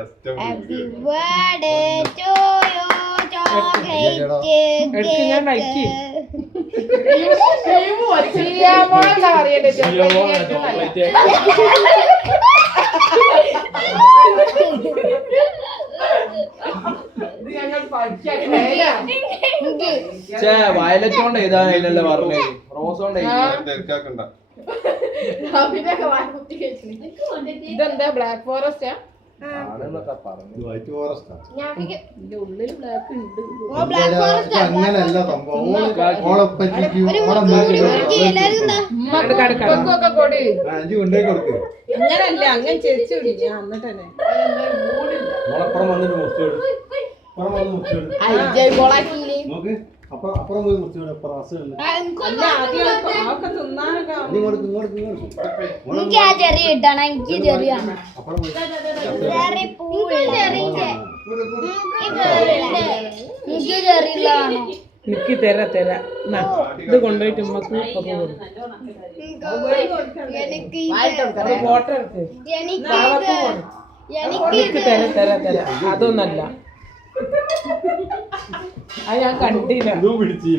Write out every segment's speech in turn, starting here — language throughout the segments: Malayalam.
Happy birthday to you, chocolate violet കൊണ്ട് ഏതാണല്ലേ പറഞ്ഞത് റോസ് കൊണ്ട് ഇതെന്താ ബ്ലാക്ക് ഫോറസ്റ്റാ വൈറ്റ് ഫോറസ്റ്റ് ഉള്ളിൽ ബ്ലാക്ക് ഉണ്ട്. അങ്ങനല്ല സംഭവം അഞ്ചു കൊണ്ടേ കൊടുക്ക് അങ്ങനല്ല അങ്ങനെ ചേച്ചി ഞാൻ എന്നിട്ട് തന്നെ അപ്പുറം വന്നിട്ട് മുറിച്ചോട് അപ്പുറം വന്ന് മുറിച്ചോട് നോക്ക് അപ്പുറം പോയി മുറിച്ചോട് അപ്പുറം അസുഖം എനിക്ക് ആ ചെറിയ ഇട്ടാണ് എനിക്ക് ചെറിയ അപ്പുറം പോയി എനിക്ക് ചെറിയുള്ളതാണോ എനിക്ക് തരാ ഇത് കൊണ്ടുപോയിട്ട് ഉമ്മക്ക് ഫോട്ടോ എടുത്ത് എനിക്ക് തരാ അതൊന്നല്ല അത് ഞാൻ കണ്ടില്ല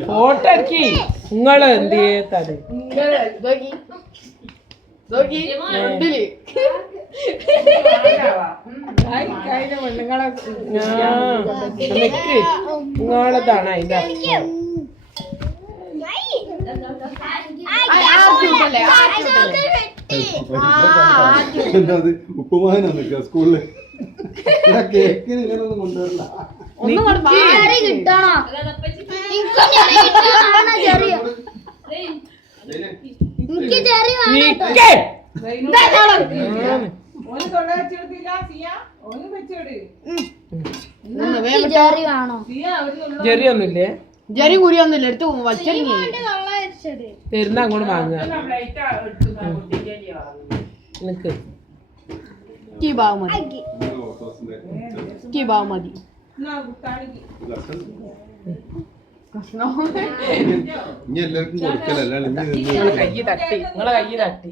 ഫോട്ടോ എടുക്കി നിങ്ങള് എന്ത് ചെയ്തത് നിങ്ങളതാണ് അതിന്റെ എന്താ ഉപ്പുമാനാണ് സ്കൂളില് കേക്കിന് ഇങ്ങനൊന്നും കൊണ്ടുവരില്ല ജെറിയൊന്നുമില്ലേ ജെറി കുരിയൊന്നുമില്ല എടുത്ത് തരുന്ന അങ്ങോട്ട് വാങ്ങുക നിനക്ക് മതി ഇനി എല്ലാവർക്കും കൊടുക്കലല്ല നിങ്ങളെ കൈ തട്ടി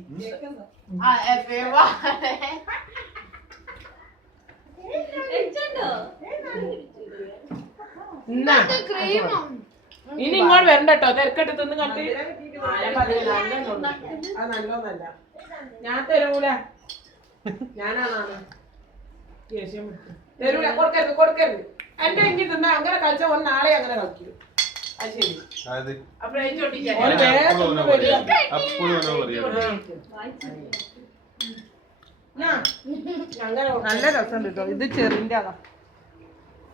ഇനി ഇങ്ങോട്ട് വരണ്ടോ തിരക്കട്ട് തിന്ന് കട്ടി അത് നല്ലോന്നല്ല ഞാൻ തരൂല ഞാനാണ് തരൂല കൊടുക്കരുത് എന്റെ എങ്കിൽ തിന്ന അങ്ങനെ കളിച്ച ഒന്ന് നാളെ അങ്ങനെ കളിക്കും അത് ശരി നല്ല രസം കിട്ടോ ഇത് ചെറിന്റെ അതാ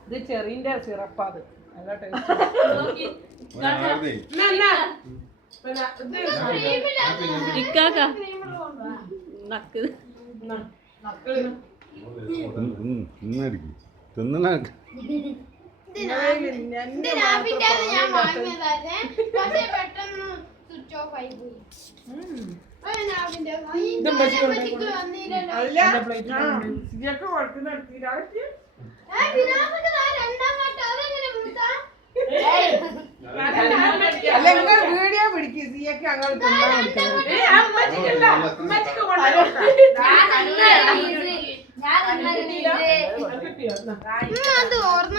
ഇത് ചെറിന്റെ സിറപ്പാ അത് നല്ല ടേസ്റ്റ് തിന്നണ വീഡിയോ പിടിക്കും സിയൊക്കെ അങ്ങനെ അത് ഓർമ്മ